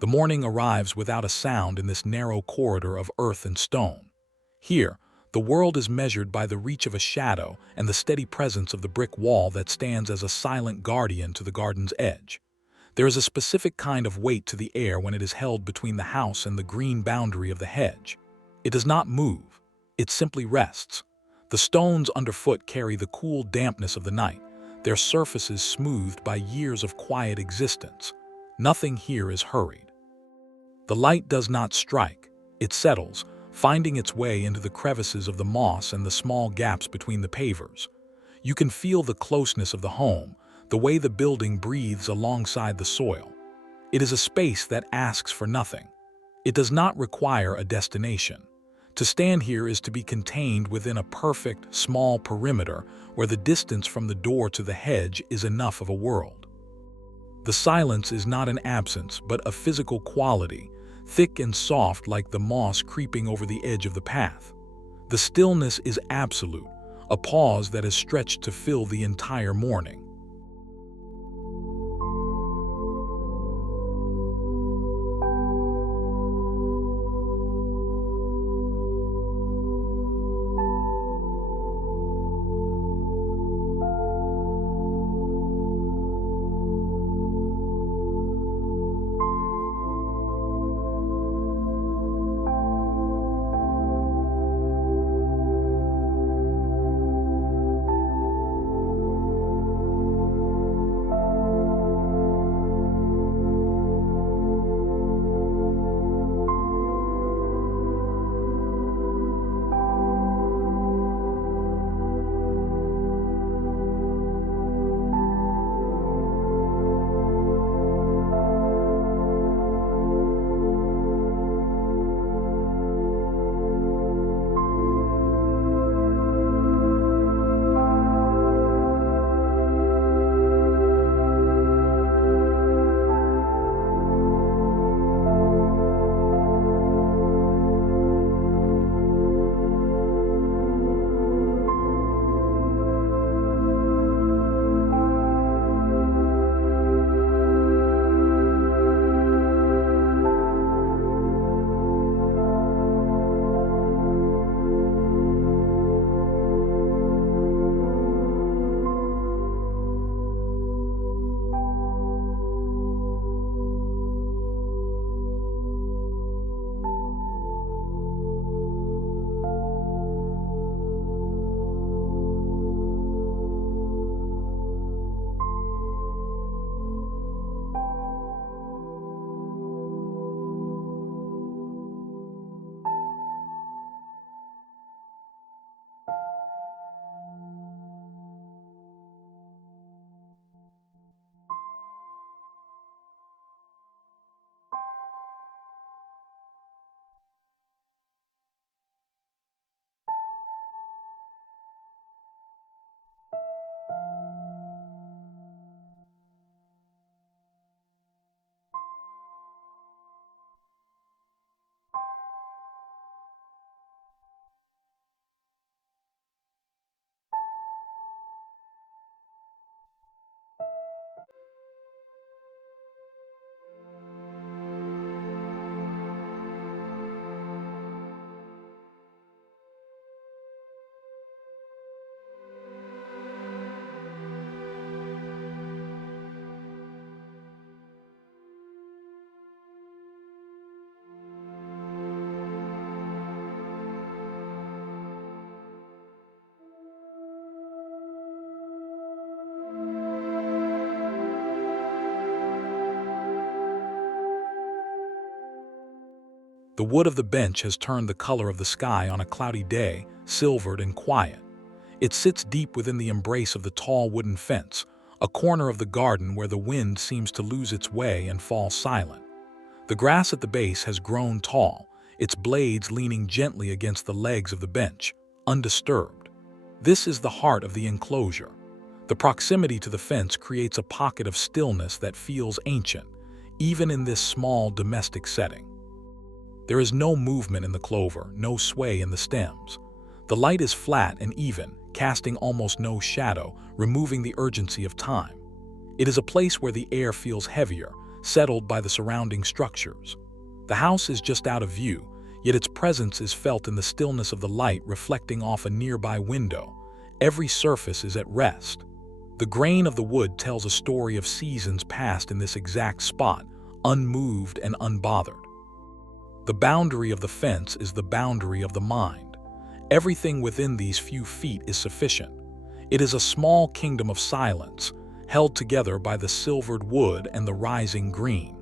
The morning arrives without a sound in this narrow corridor of earth and stone. Here, the world is measured by the reach of a shadow and the steady presence of the brick wall that stands as a silent guardian to the garden's edge. There is a specific kind of weight to the air when it is held between the house and the green boundary of the hedge. It does not move, it simply rests. The stones underfoot carry the cool dampness of the night, their surfaces smoothed by years of quiet existence. Nothing here is hurried. The light does not strike, it settles, finding its way into the crevices of the moss and the small gaps between the pavers. You can feel the closeness of the home, the way the building breathes alongside the soil. It is a space that asks for nothing. It does not require a destination. To stand here is to be contained within a perfect, small perimeter where the distance from the door to the hedge is enough of a world. The silence is not an absence, but a physical quality, thick and soft like the moss creeping over the edge of the path. The stillness is absolute, a pause that is stretched to fill the entire morning. The wood of the bench has turned the color of the sky on a cloudy day, silvered and quiet. It sits deep within the embrace of the tall wooden fence, a corner of the garden where the wind seems to lose its way and fall silent. The grass at the base has grown tall, its blades leaning gently against the legs of the bench, undisturbed. This is the heart of the enclosure. The proximity to the fence creates a pocket of stillness that feels ancient, even in this small domestic setting. There is no movement in the clover, no sway in the stems. The light is flat and even, casting almost no shadow, removing the urgency of time. It is a place where the air feels heavier, settled by the surrounding structures. The house is just out of view, yet its presence is felt in the stillness of the light reflecting off a nearby window. Every surface is at rest. The grain of the wood tells a story of seasons passed in this exact spot, unmoved and unbothered. The boundary of the fence is the boundary of the mind. Everything within these few feet is sufficient. It is a small kingdom of silence, held together by the silvered wood and the rising green.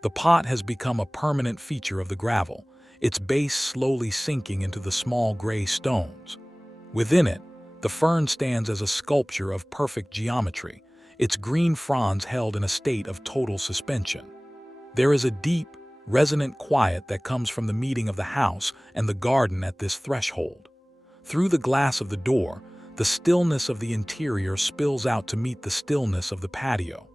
The pot has become a permanent feature of the gravel, its base slowly sinking into the small gray stones. Within it, the fern stands as a sculpture of perfect geometry, its green fronds held in a state of total suspension. There is a deep, resonant quiet that comes from the meeting of the house and the garden at this threshold. Through the glass of the door, the stillness of the interior spills out to meet the stillness of the patio.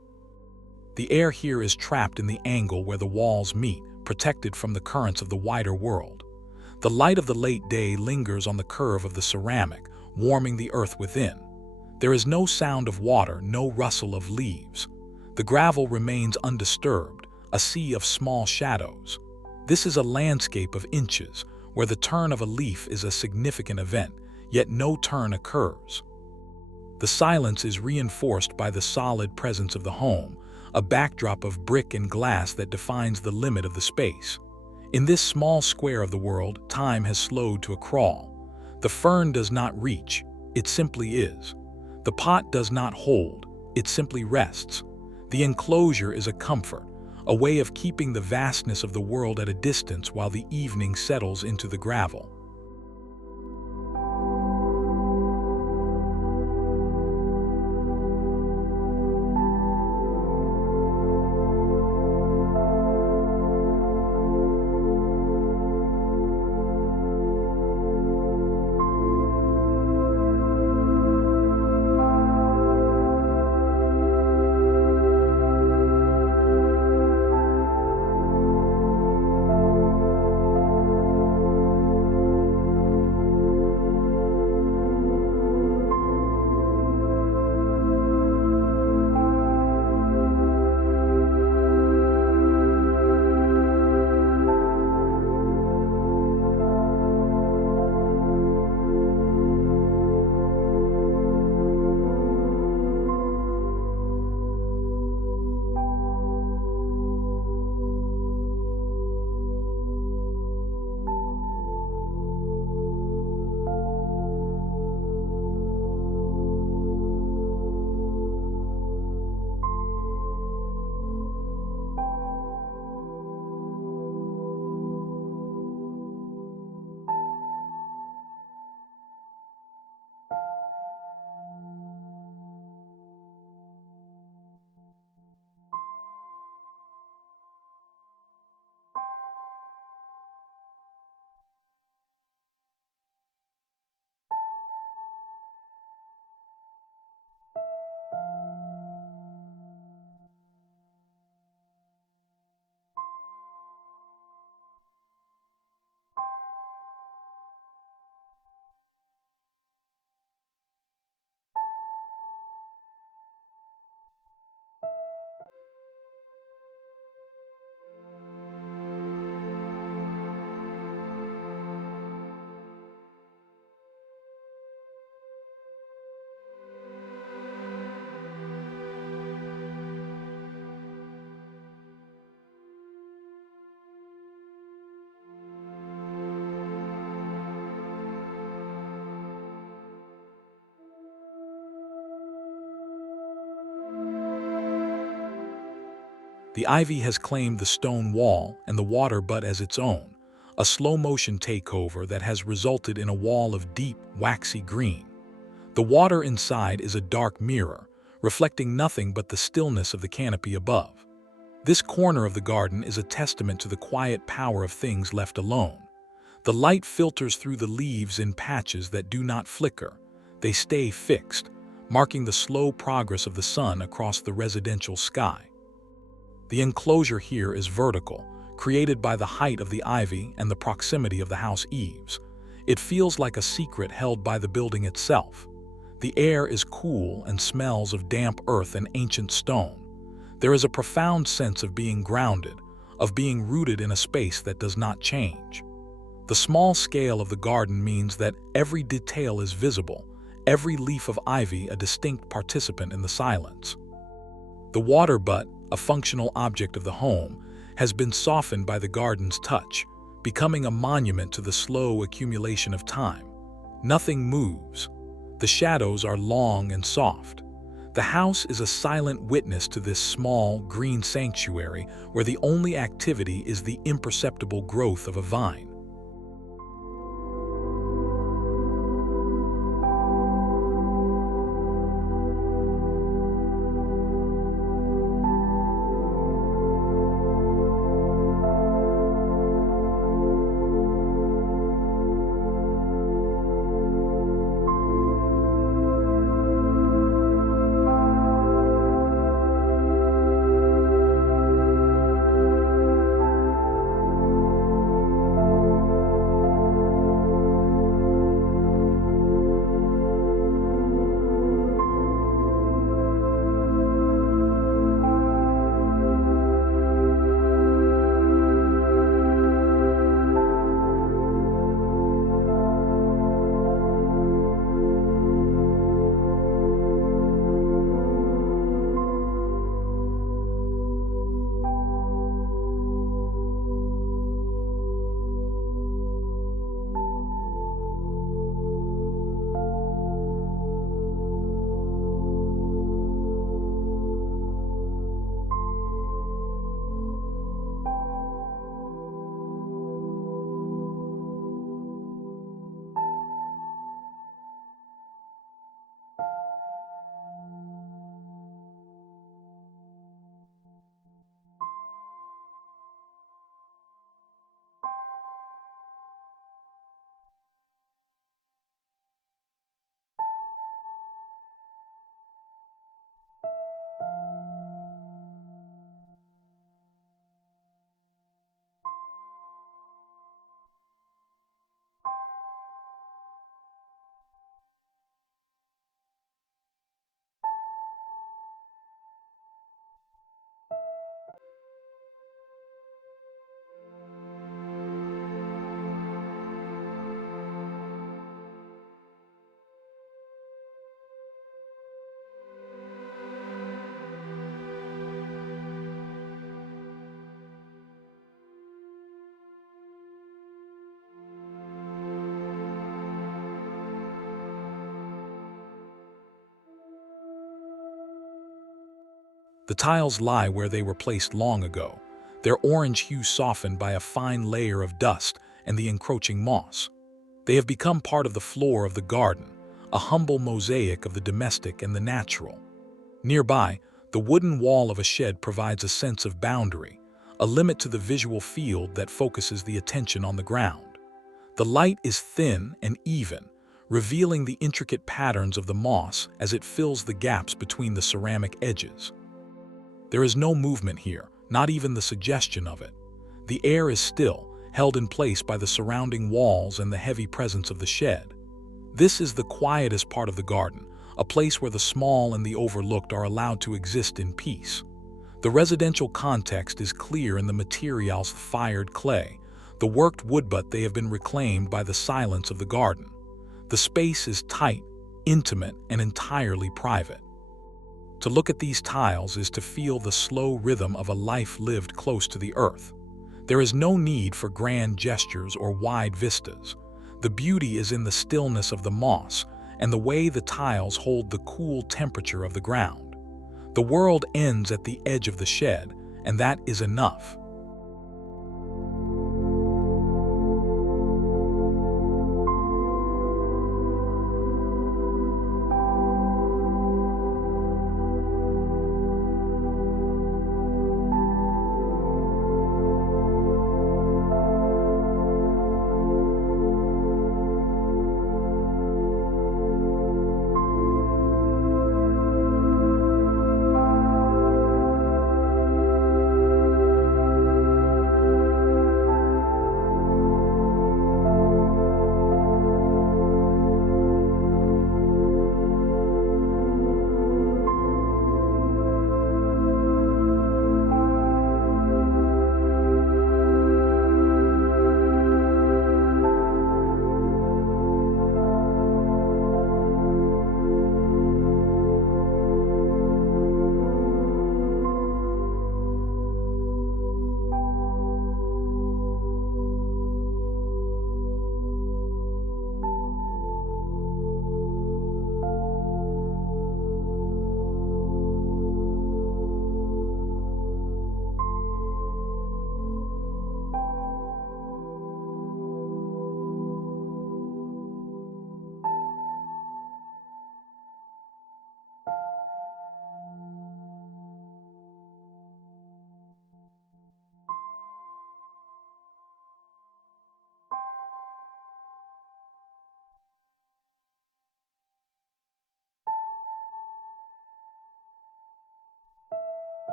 The air here is trapped in the angle where the walls meet, protected from the currents of the wider world. The light of the late day lingers on the curve of the ceramic, warming the earth within. There is no sound of water, no rustle of leaves. The gravel remains undisturbed, a sea of small shadows. This is a landscape of inches, where the turn of a leaf is a significant event, yet no turn occurs. The silence is reinforced by the solid presence of the home, a backdrop of brick and glass that defines the limit of the space. In this small square of the world, time has slowed to a crawl. The fern does not reach, it simply is. The pot does not hold, it simply rests. The enclosure is a comfort, a way of keeping the vastness of the world at a distance while the evening settles into the gravel. The ivy has claimed the stone wall and the water butt as its own, a slow-motion takeover that has resulted in a wall of deep, waxy green. The water inside is a dark mirror, reflecting nothing but the stillness of the canopy above. This corner of the garden is a testament to the quiet power of things left alone. The light filters through the leaves in patches that do not flicker. They stay fixed, marking the slow progress of the sun across the residential sky. The enclosure here is vertical, created by the height of the ivy and the proximity of the house eaves. It feels like a secret held by the building itself. The air is cool and smells of damp earth and ancient stone. There is a profound sense of being grounded, of being rooted in a space that does not change. The small scale of the garden means that every detail is visible, every leaf of ivy a distinct participant in the silence. The water butt, a functional object of the home, has been softened by the garden's touch, becoming a monument to the slow accumulation of time. Nothing moves. The shadows are long and soft. The house is a silent witness to this small, green sanctuary where the only activity is the imperceptible growth of a vine. The tiles lie where they were placed long ago, their orange hue softened by a fine layer of dust and the encroaching moss. They have become part of the floor of the garden, a humble mosaic of the domestic and the natural. Nearby, the wooden wall of a shed provides a sense of boundary, a limit to the visual field that focuses the attention on the ground. The light is thin and even, revealing the intricate patterns of the moss as it fills the gaps between the ceramic edges. There is no movement here, not even the suggestion of it. The air is still, held in place by the surrounding walls and the heavy presence of the shed. This is the quietest part of the garden, a place where the small and the overlooked are allowed to exist in peace. The residential context is clear in the materials: fired clay, the worked wood, but they have been reclaimed by the silence of the garden. The space is tight, intimate, and entirely private. To look at these tiles is to feel the slow rhythm of a life lived close to the earth. There is no need for grand gestures or wide vistas. The beauty is in the stillness of the moss and the way the tiles hold the cool temperature of the ground. The world ends at the edge of the shed, and that is enough.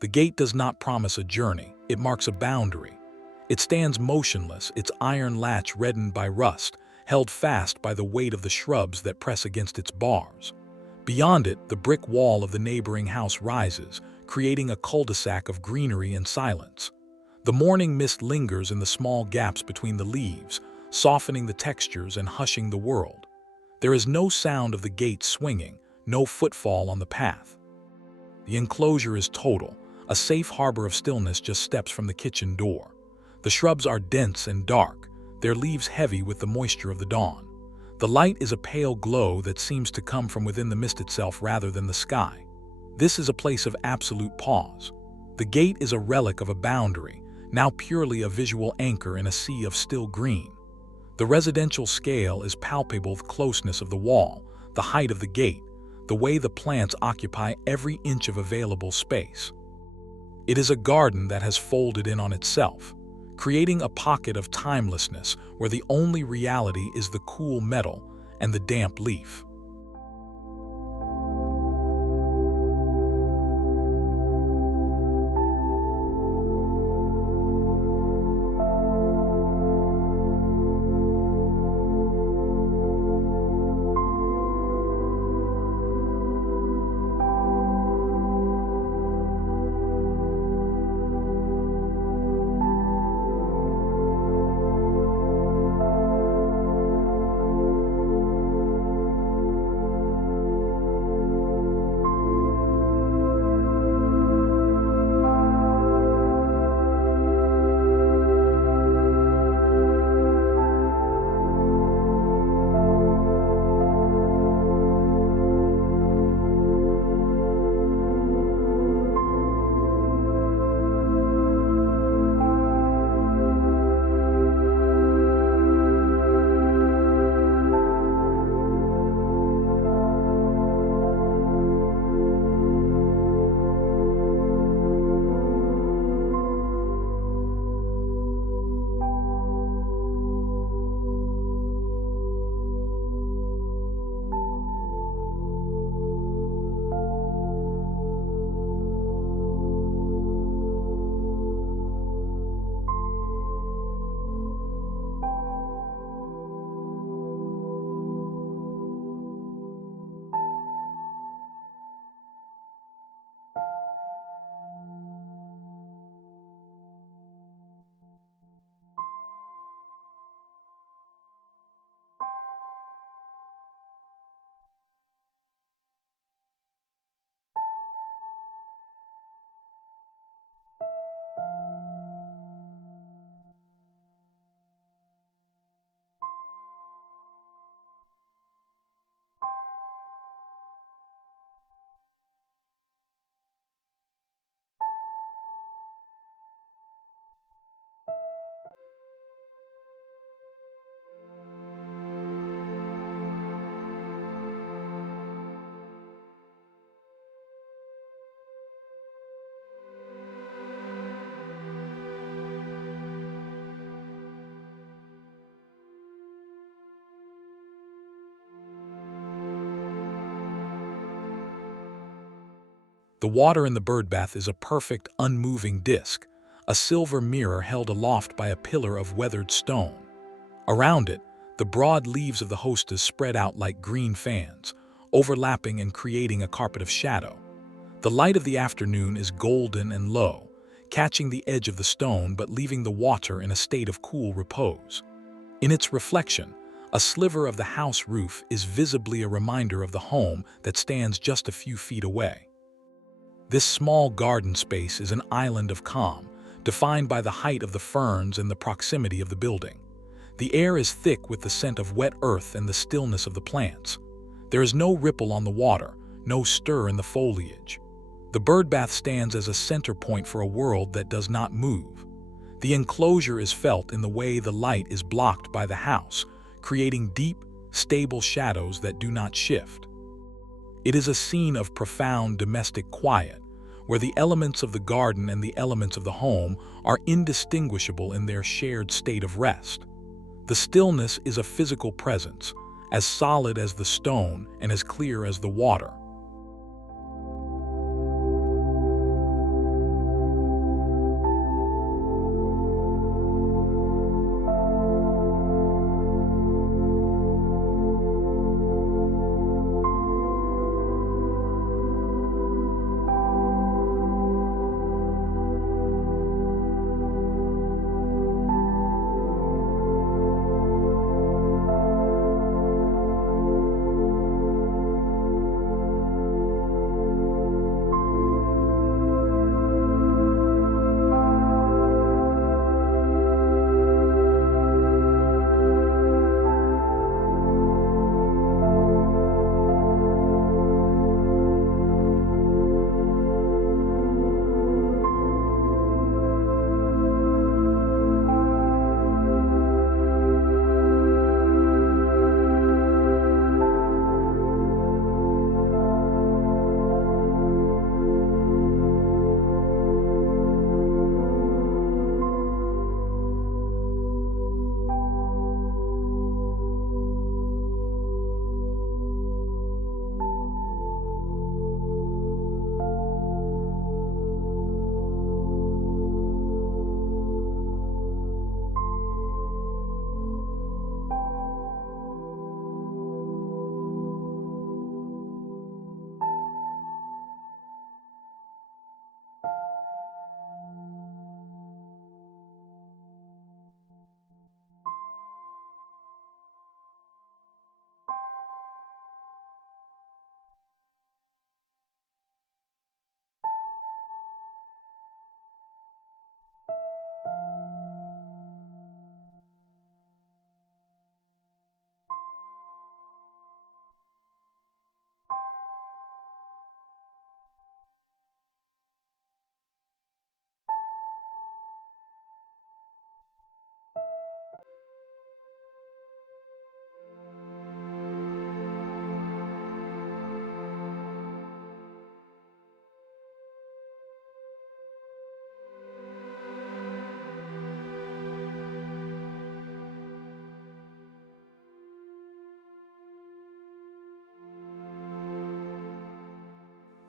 The gate does not promise a journey, it marks a boundary. It stands motionless, its iron latch reddened by rust, held fast by the weight of the shrubs that press against its bars. Beyond it, the brick wall of the neighboring house rises, creating a cul-de-sac of greenery and silence. The morning mist lingers in the small gaps between the leaves, softening the textures and hushing the world. There is no sound of the gate swinging, no footfall on the path. The enclosure is total. A safe harbor of stillness just steps from the kitchen door. The shrubs are dense and dark, their leaves heavy with the moisture of the dawn. The light is a pale glow that seems to come from within the mist itself rather than the sky. This is a place of absolute pause. The gate is a relic of a boundary, now purely a visual anchor in a sea of still green. The residential scale is palpable: the closeness of the wall, the height of the gate, the way the plants occupy every inch of available space. It is a garden that has folded in on itself, creating a pocket of timelessness where the only reality is the cool metal and the damp leaf. The water in the birdbath is a perfect, unmoving disk, a silver mirror held aloft by a pillar of weathered stone. Around it, the broad leaves of the hostess spread out like green fans, overlapping and creating a carpet of shadow. The light of the afternoon is golden and low, catching the edge of the stone but leaving the water in a state of cool repose. In its reflection, a sliver of the house roof is visibly a reminder of the home that stands just a few feet away. This small garden space is an island of calm, defined by the height of the ferns and the proximity of the building. The air is thick with the scent of wet earth and the stillness of the plants. There is no ripple on the water, no stir in the foliage. The birdbath stands as a center point for a world that does not move. The enclosure is felt in the way the light is blocked by the house, creating deep, stable shadows that do not shift. It is a scene of profound domestic quiet, where the elements of the garden and the elements of the home are indistinguishable in their shared state of rest. The stillness is a physical presence, as solid as the stone and as clear as the water.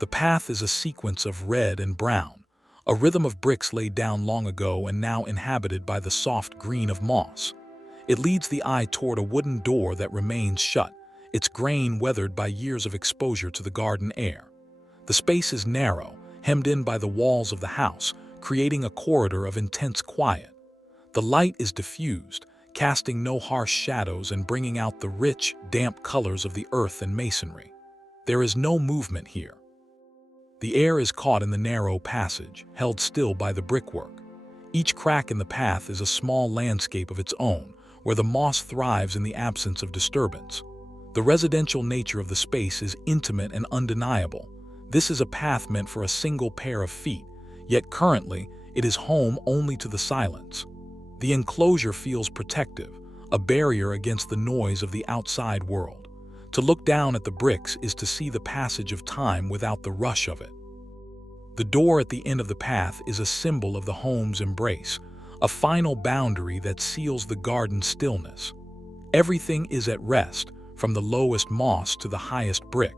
The path is a sequence of red and brown, a rhythm of bricks laid down long ago and now inhabited by the soft green of moss. It leads the eye toward a wooden door that remains shut, its grain weathered by years of exposure to the garden air. The space is narrow, hemmed in by the walls of the house, creating a corridor of intense quiet. The light is diffused, casting no harsh shadows and bringing out the rich, damp colors of the earth and masonry. There is no movement here. The air is caught in the narrow passage, held still by the brickwork. Each crack in the path is a small landscape of its own, where the moss thrives in the absence of disturbance. The residential nature of the space is intimate and undeniable. This is a path meant for a single pair of feet, yet currently it is home only to the silence. The enclosure feels protective, a barrier against the noise of the outside world. To look down at the bricks is to see the passage of time without the rush of it. The door at the end of the path is a symbol of the home's embrace, a final boundary that seals the garden's stillness. Everything is at rest, from the lowest moss to the highest brick.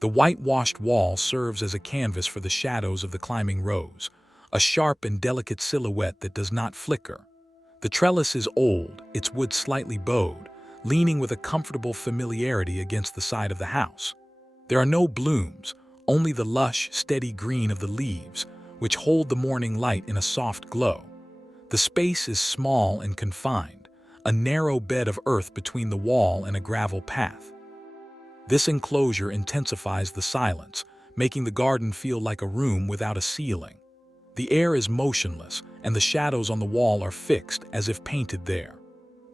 The whitewashed wall serves as a canvas for the shadows of the climbing rose, a sharp and delicate silhouette that does not flicker. The trellis is old, its wood slightly bowed, leaning with a comfortable familiarity against the side of the house. There are no blooms, only the lush, steady green of the leaves, which hold the morning light in a soft glow. The space is small and confined, a narrow bed of earth between the wall and a gravel path. This enclosure intensifies the silence, making the garden feel like a room without a ceiling. The air is motionless, and the shadows on the wall are fixed as if painted there.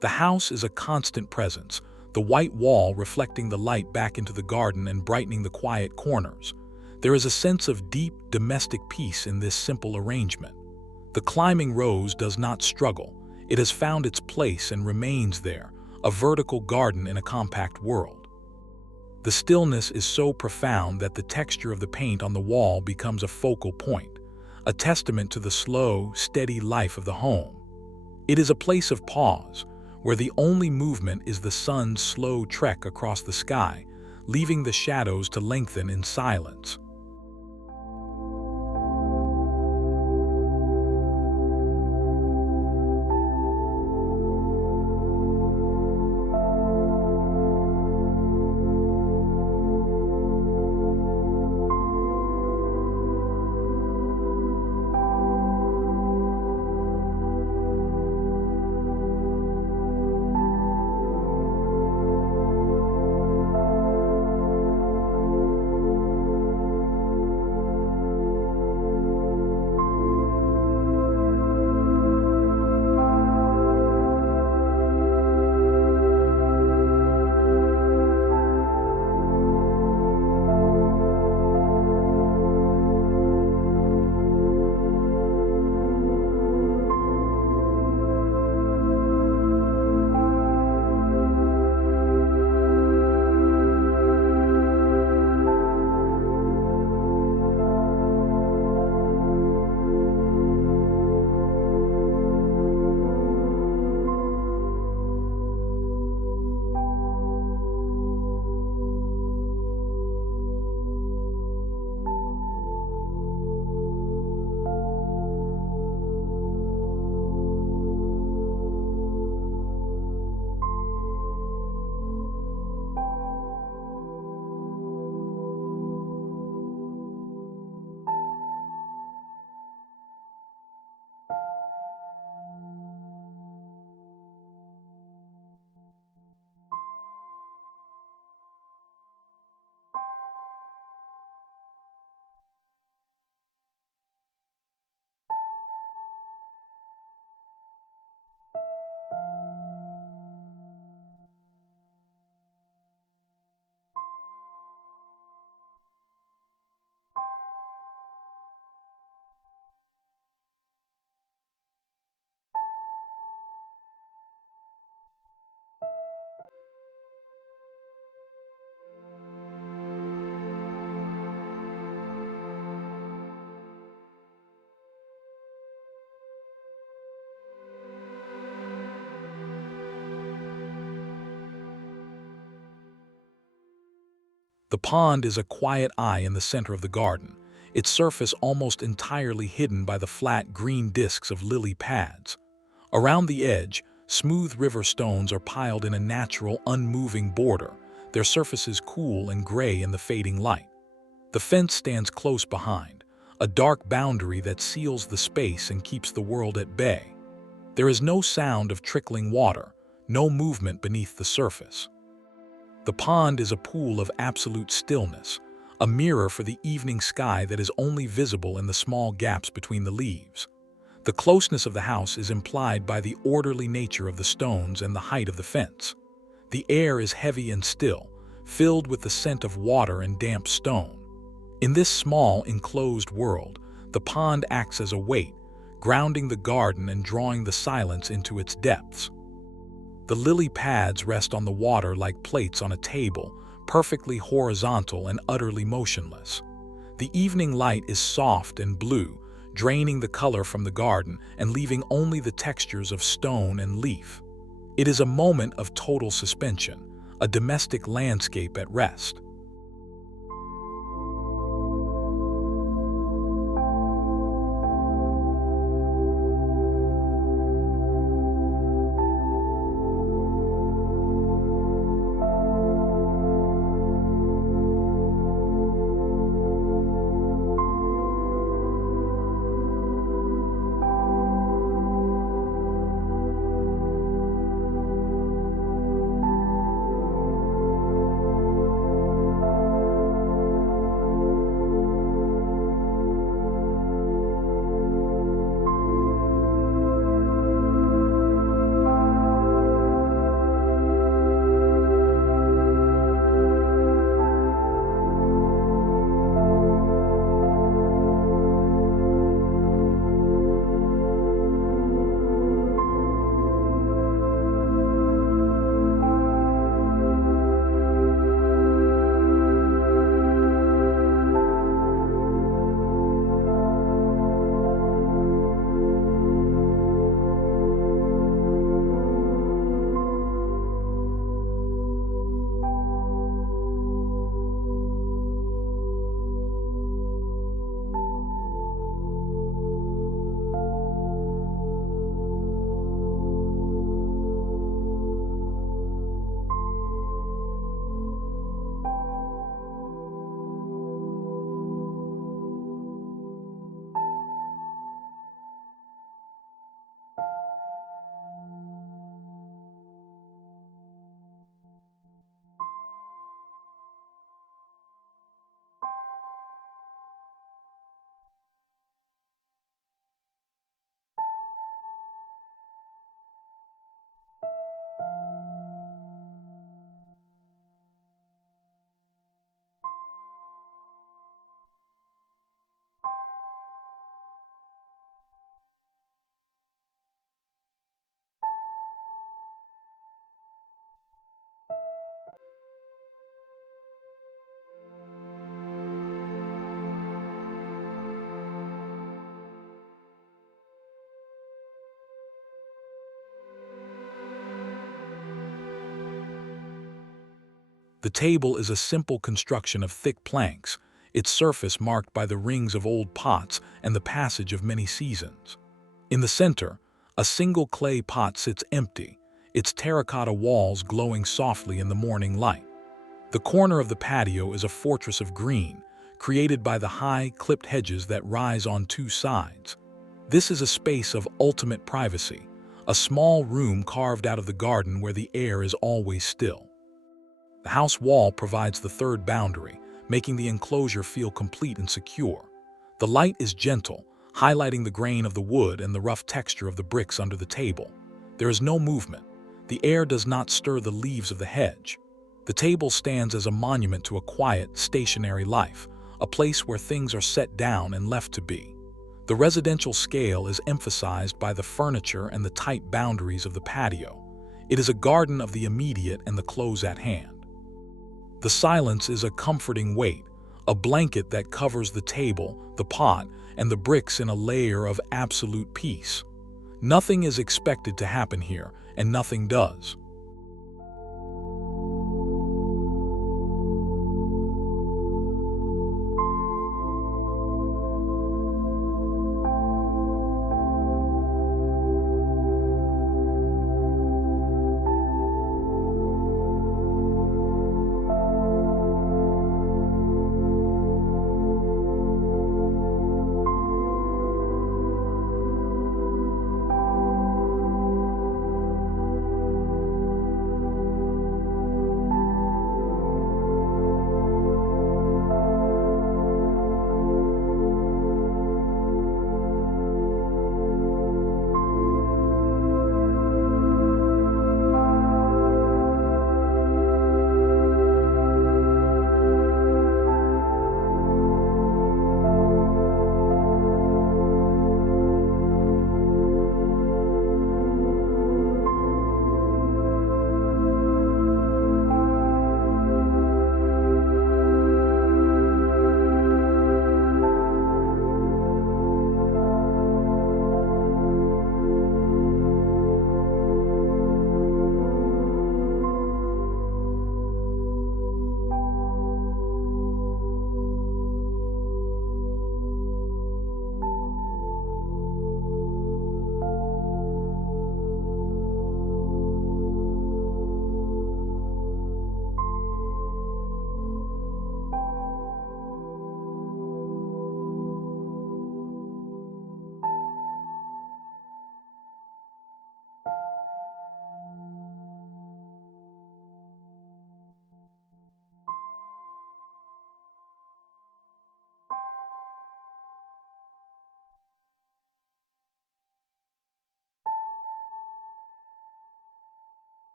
The house is a constant presence, the white wall reflecting the light back into the garden and brightening the quiet corners. There is a sense of deep, domestic peace in this simple arrangement. The climbing rose does not struggle. It has found its place and remains there, a vertical garden in a compact world. The stillness is so profound that the texture of the paint on the wall becomes a focal point, a testament to the slow, steady life of the home. It is a place of pause, where the only movement is the sun's slow trek across the sky, leaving the shadows to lengthen in silence. The pond is a quiet eye in the center of the garden, its surface almost entirely hidden by the flat green discs of lily pads. Around the edge, smooth river stones are piled in a natural, unmoving border, their surfaces cool and gray in the fading light. The fence stands close behind, a dark boundary that seals the space and keeps the world at bay. There is no sound of trickling water, no movement beneath the surface. The pond is a pool of absolute stillness, a mirror for the evening sky that is only visible in the small gaps between the leaves. The closeness of the house is implied by the orderly nature of the stones and the height of the fence. The air is heavy and still, filled with the scent of water and damp stone. In this small, enclosed world, the pond acts as a weight, grounding the garden and drawing the silence into its depths. The lily pads rest on the water like plates on a table, perfectly horizontal and utterly motionless. The evening light is soft and blue, draining the color from the garden and leaving only the textures of stone and leaf. It is a moment of total suspension, a domestic landscape at rest. The table is a simple construction of thick planks, its surface marked by the rings of old pots and the passage of many seasons. In the center, a single clay pot sits empty, its terracotta walls glowing softly in the morning light. The corner of the patio is a fortress of green, created by the high, clipped hedges that rise on two sides. This is a space of ultimate privacy, a small room carved out of the garden where the air is always still. The house wall provides the third boundary, making the enclosure feel complete and secure. The light is gentle, highlighting the grain of the wood and the rough texture of the bricks under the table. There is no movement. The air does not stir the leaves of the hedge. The table stands as a monument to a quiet, stationary life, a place where things are set down and left to be. The residential scale is emphasized by the furniture and the tight boundaries of the patio. It is a garden of the immediate and the close at hand. The silence is a comforting weight, a blanket that covers the table, the pot, and the bricks in a layer of absolute peace. Nothing is expected to happen here, and nothing does.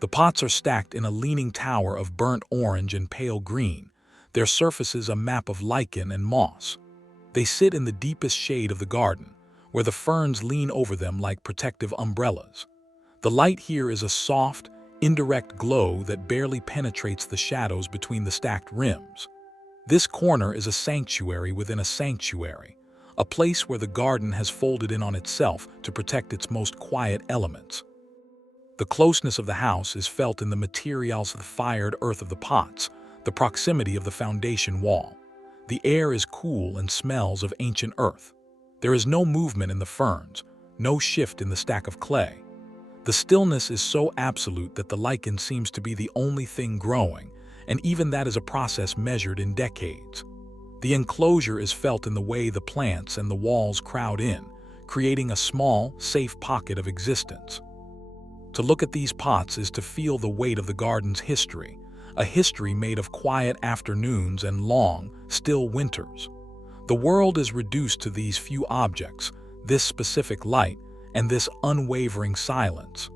The pots are stacked in a leaning tower of burnt orange and pale green, their surfaces a map of lichen and moss. They sit in the deepest shade of the garden, where the ferns lean over them like protective umbrellas. The light here is a soft, indirect glow that barely penetrates the shadows between the stacked rims. This corner is a sanctuary within a sanctuary, a place where the garden has folded in on itself to protect its most quiet elements. The closeness of the house is felt in the materials of the fired earth of the pots, the proximity of the foundation wall. The air is cool and smells of ancient earth. There is no movement in the ferns, no shift in the stack of clay. The stillness is so absolute that the lichen seems to be the only thing growing, and even that is a process measured in decades. The enclosure is felt in the way the plants and the walls crowd in, creating a small, safe pocket of existence. To look at these pots is to feel the weight of the garden's history, a history made of quiet afternoons and long, still winters. The world is reduced to these few objects, this specific light, and this unwavering silence.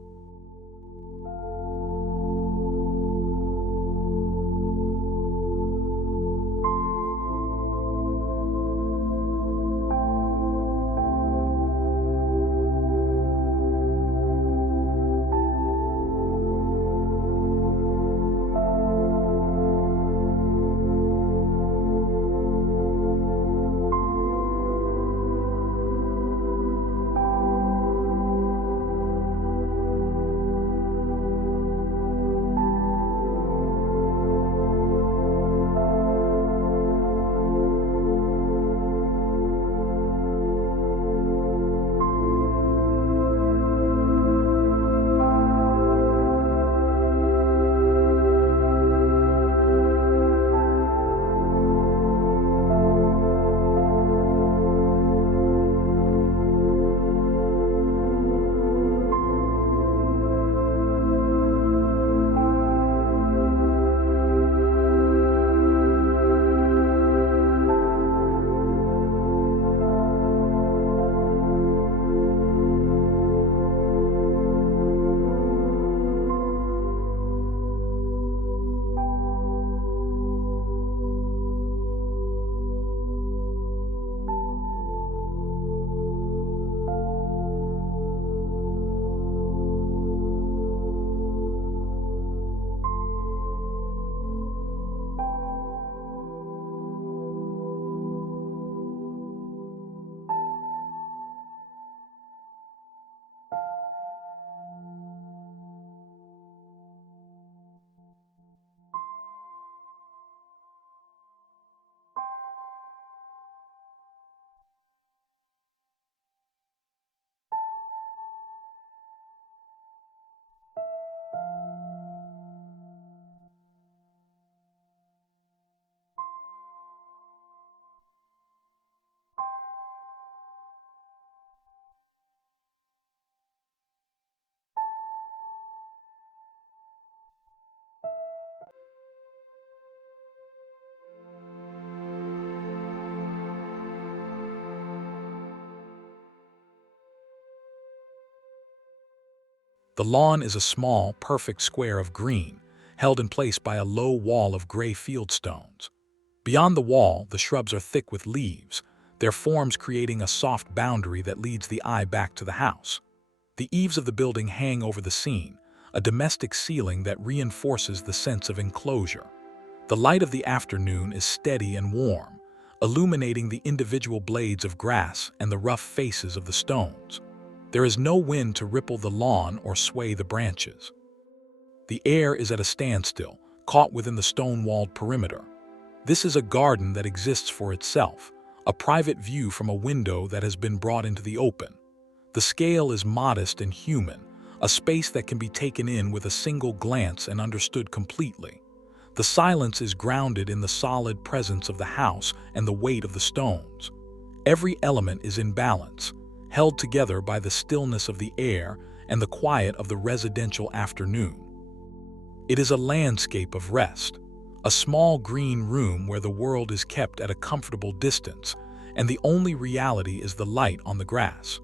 The lawn is a small, perfect square of green, held in place by a low wall of gray fieldstones. Beyond the wall, the shrubs are thick with leaves, their forms creating a soft boundary that leads the eye back to the house. The eaves of the building hang over the scene, a domestic ceiling that reinforces the sense of enclosure. The light of the afternoon is steady and warm, illuminating the individual blades of grass and the rough faces of the stones. There is no wind to ripple the lawn or sway the branches. The air is at a standstill, caught within the stone-walled perimeter. This is a garden that exists for itself, a private view from a window that has been brought into the open. The scale is modest and human, a space that can be taken in with a single glance and understood completely. The silence is grounded in the solid presence of the house and the weight of the stones. Every element is in balance, held together by the stillness of the air and the quiet of the residential afternoon. It is a landscape of rest, a small green room where the world is kept at a comfortable distance, and the only reality is the light on the grass.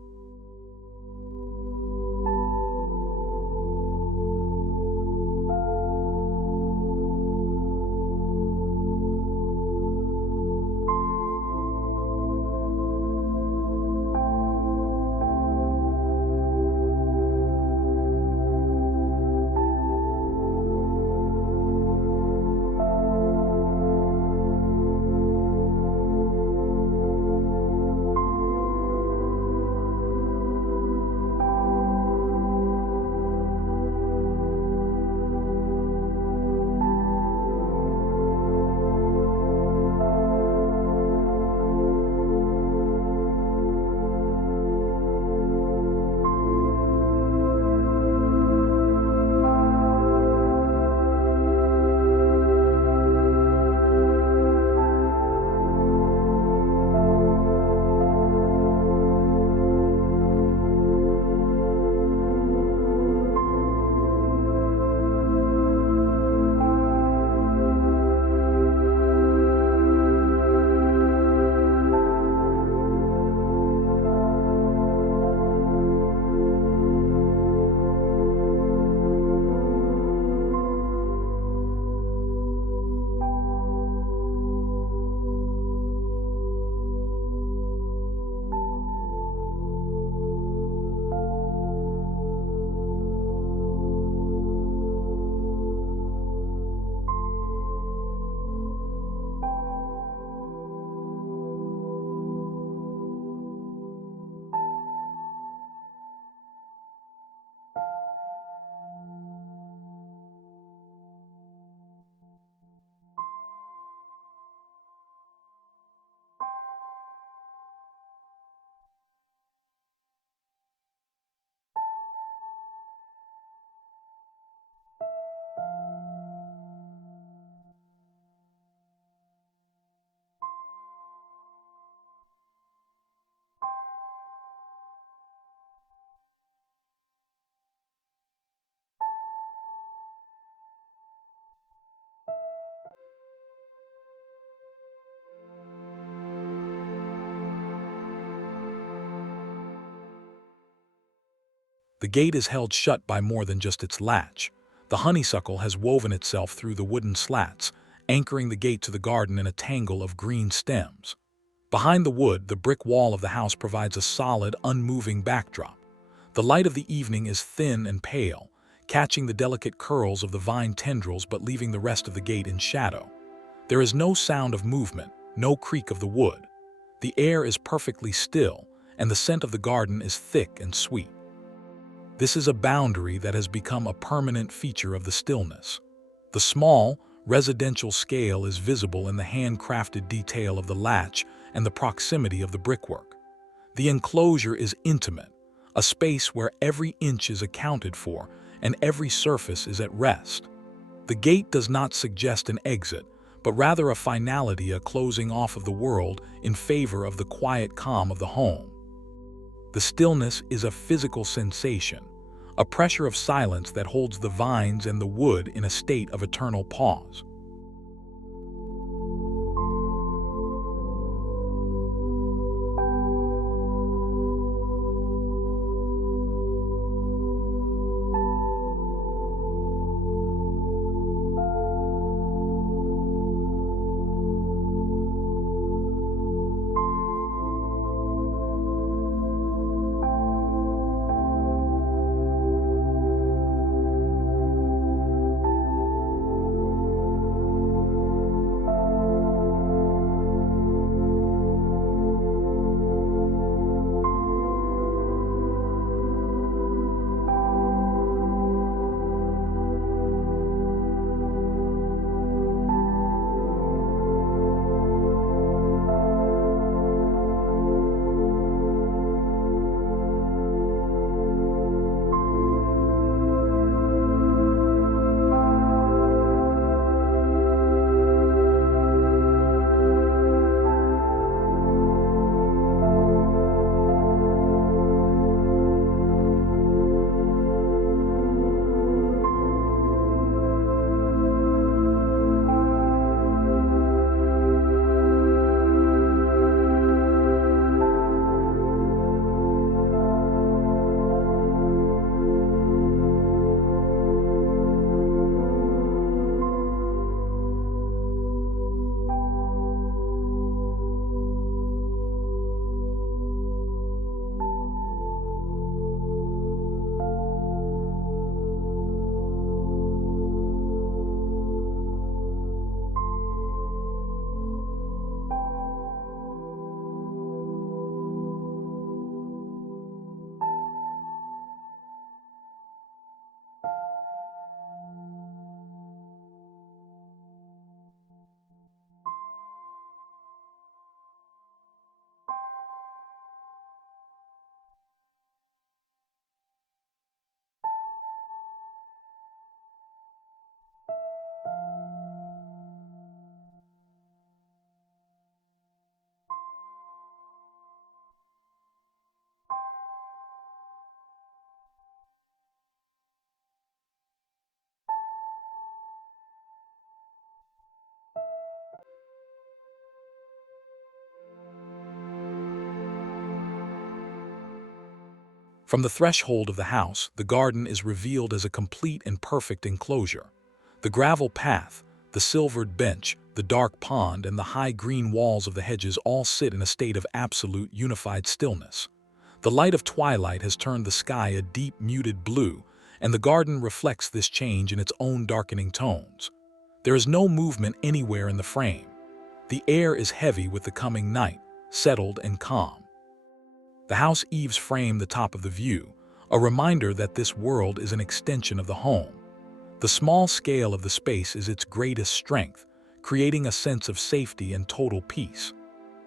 The gate is held shut by more than just its latch. The honeysuckle has woven itself through the wooden slats, anchoring the gate to the garden in a tangle of green stems. Behind the wood, the brick wall of the house provides a solid, unmoving backdrop. The light of the evening is thin and pale, catching the delicate curls of the vine tendrils but leaving the rest of the gate in shadow. There is no sound of movement, no creak of the wood. The air is perfectly still, and the scent of the garden is thick and sweet. This is a boundary that has become a permanent feature of the stillness. The small, residential scale is visible in the handcrafted detail of the latch and the proximity of the brickwork. The enclosure is intimate, a space where every inch is accounted for and every surface is at rest. The gate does not suggest an exit, but rather a finality, a closing off of the world in favor of the quiet calm of the home. The stillness is a physical sensation, a pressure of silence that holds the vines and the wood in a state of eternal pause. From the threshold of the house, the garden is revealed as a complete and perfect enclosure. The gravel path, the silvered bench, the dark pond, and the high green walls of the hedges all sit in a state of absolute unified stillness. The light of twilight has turned the sky a deep, muted blue, and the garden reflects this change in its own darkening tones. There is no movement anywhere in the frame. The air is heavy with the coming night, settled and calm. The house eaves frame the top of the view, a reminder that this world is an extension of the home. The small scale of the space is its greatest strength, creating a sense of safety and total peace.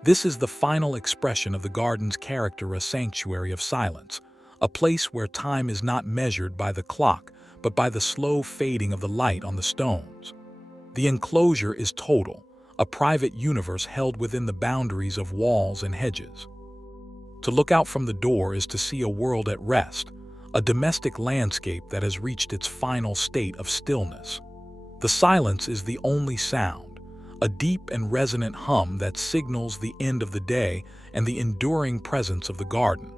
This is the final expression of the garden's character, a sanctuary of silence, a place where time is not measured by the clock, but by the slow fading of the light on the stones. The enclosure is total, a private universe held within the boundaries of walls and hedges. To look out from the door is to see a world at rest, a domestic landscape that has reached its final state of stillness. The silence is the only sound, a deep and resonant hum that signals the end of the day and the enduring presence of the garden.